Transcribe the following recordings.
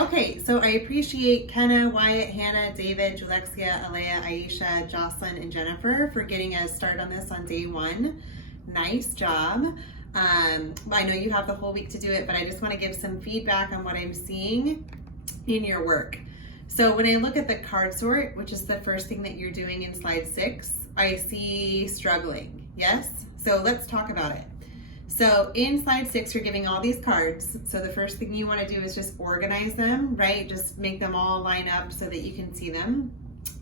Okay, so I appreciate Kenna, Wyatt, Hannah, David, Julexia, Alea, Aisha, Jocelyn, and Jennifer for getting us started on this on day one. Nice job. I know you have the whole week to do it, but I just want to give some feedback on what I'm seeing in your work. So when I look at the card sort, which is the first thing that you're doing in slide 6, I see struggling. Yes? So let's talk about it. So in slide 6, you're giving all these cards. So the first thing you want to do is just organize them, right? Just make them all line up so that you can see them.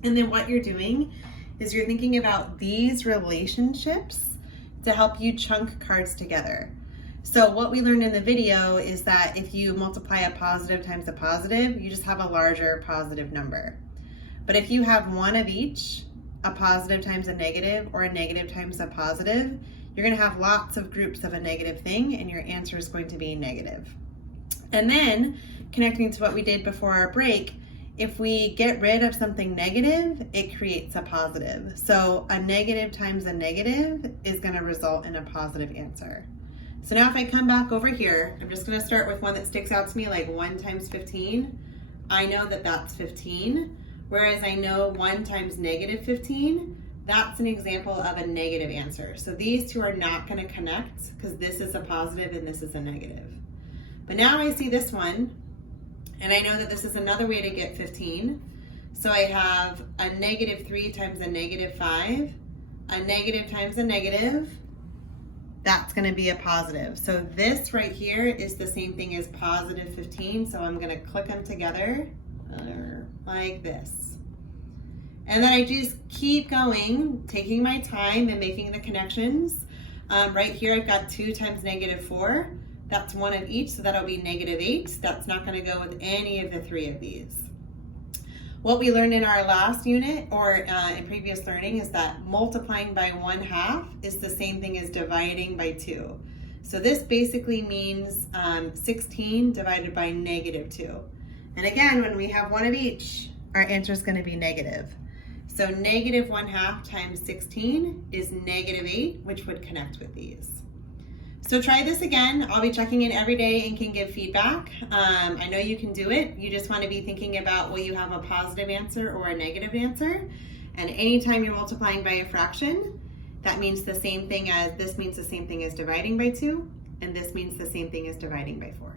And then what you're doing is you're thinking about these relationships to help you chunk cards together. So what we learned in the video is that if you multiply a positive times a positive, you just have a larger positive number. But if you have one of each, a positive times a negative or a negative times a positive, you're going to have lots of groups of a negative thing and your answer is going to be negative. And then connecting to what we did before our break, if we get rid of something negative, it creates a positive. So a negative times a negative is going to result in a positive answer. So now if I come back over here, I'm just going to start with one that sticks out to me, like 1 times 15. I know that that's 15, whereas I know 1 times negative 15, that's an example of a negative answer. So these two are not going to connect because this is a positive and this is a negative. But now I see this one, and I know that this is another way to get 15. So I have a negative 3 times a negative 5, a negative times a negative. That's going to be a positive. So this right here is the same thing as positive 15. So I'm going to click them together like this. And then I just keep going, taking my time and making the connections. Right here, I've got 2 times negative 4. That's one of each, so that'll be negative 8. That's not going to go with any of the 3 of these. What we learned in our last unit or in previous learning is that multiplying by 1/2 is the same thing as dividing by 2. So this basically means 16 divided by negative 2. And again, when we have one of each, our answer is going to be negative. So negative 1/2 times 16 is negative 8, which would connect with these. So try this again. I'll be checking in every day and can give feedback. I know you can do it. You just want to be thinking about will you have a positive answer or a negative answer. And anytime you're multiplying by a fraction, that means the same thing as, this means the same thing as dividing by 2, and this means the same thing as dividing by 4.